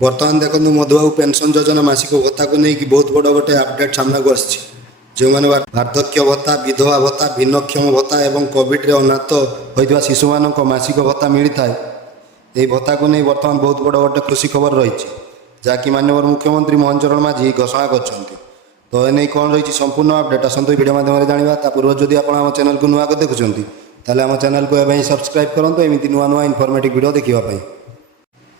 बर्तमान देखो मधुबाबू पेंशन योजना मासिक भत्ता को लेकिन बहुत बड़ गोटे अपडेट सामना को आसी जो मैंने वार्धक्य भत्ता विधवा भत्ता भिन्नक्षम भत्ता और कोविड अनाथ होता शिशु मान मासिक भत्ता मिलता है। यही भत्ता को नहीं बर्तमान बहुत बड़ गोटे खुशी खबर रही जहाँकि माननीय मुख्यमंत्री मोहन चरण माझी घोषणा कर तो ये कौन रही संपूर्ण अपडेट आसतु वीडियो माध्यम जाना ता पूर्व जदि आप चैनल को नुआ देखुं ताले आम चैनल को एवं सब्सक्राइब करूँ एमती नुआ नुआ इनफॉर्मेटिव वीडियो देखापी।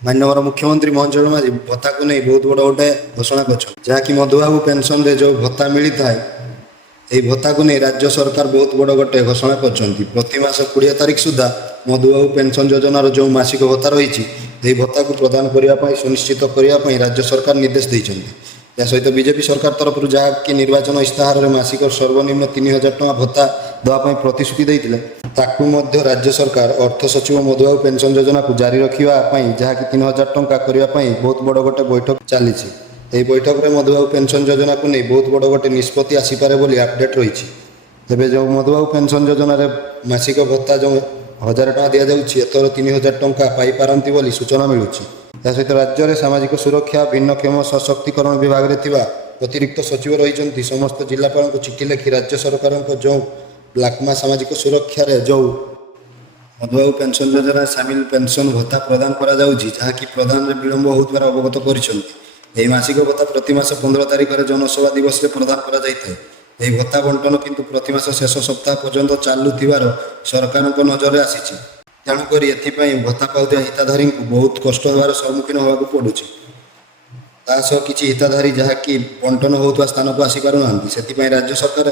माननीय मुख्यमंत्री मोहन चरण माझी भत्ता को नहीं बहुत बड़ गोटे घोषणा कर मधुबाबू पेंशन रे जो भत्ता मिलता है यही भत्ता को नहीं राज्य सरकार बहुत बड़ गोटे घोषणा कर प्रति मास 20 तारीख सुधा मधुबाबू पेंशन योजनार जो मासिक भत्ता रही भत्ता को प्रदान करने सुनिश्चित करने राज्य सरकार निर्देश देते। या सहित बीजेपी सरकार तरफ जहाँकि निर्वाचन इस्ताहार में मासिक सर्वनिम्न 3000 टଙ୍କା भत्ता देवाई प्रतिश्रुति देते राज्य सरकार अर्थ सचिव मधुबाबू पेंशन योजना को जारी रखापी जहाँकि 3000 टଙ୍କା करने बहुत बड़ गोटे बैठक चली। बैठक में मधुबाबू पेंशन योजना को नहीं बहुत बड़ गोटे निष्पत्ति आसीपे बोली अपडेट रही। तेज जो मधुबाबू पेंशन योजना मासिक भत्ता जो 1000 टଙ୍କା दि जाऊँगी एथर 3000 टଙ୍କା पाइपारती बोली सूचना मिलूँ। या सहित राज्य में सामाजिक सुरक्षा भिन्नक्षम सशक्तिकरण विभाग में अतिरिक्त सचिव रही समस्त जिलापाल को चिठी लिखि राज्य सरकार जो ब्लाकमा सामाजिक सुरक्षा जो मधुबाबू पेंशन योजना सामिल पेंशन भत्ता प्रदान करा प्रदान में विलंब होता अवगत कर मासिक भत्ता प्रति मास 15 तारीख में जनसेवा दिवस में प्रदान कर भत्ता बंटन किंतु प्रति मास शेष सप्ताह पर्यंत चलुवर सरकार नजर आसी तेणुक भत्ता पाता हिताधारी को बहुत कष्ट होवार सम्मुखीन होगा पड़ू किसी हिताधारी जहाँकि बंटन होता स्थान को आसीपार से राज्य सरकार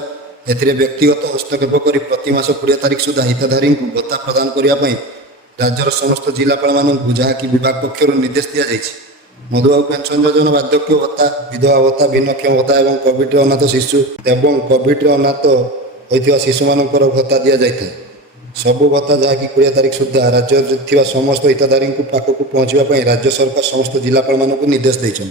व्यक्तिगत हस्तक्षेप कर प्रति मास 20 तारीख सुधा हिताधारी को भत्ता प्रदान करने राज्यर समस्त जिलापाल मानू जहाँकि विभाग पक्षर निर्देश दि जाए। मधुबाबू पेंशन योजना वार्धक्य भत्ता विधवा भत्ता भिन्नक्षम भत्ता और कोविड अनाथ शिशु एवं कोविड अनाथ होता शिशु मान भत्ता दि जाए। सबू भत्ता जहाँकि 20 तारीख सुधा राज्य समस्त हिताधारी पाखक पहुँचापी राज्य सरकार समस्त जिलापाल मानू निर्देश देते।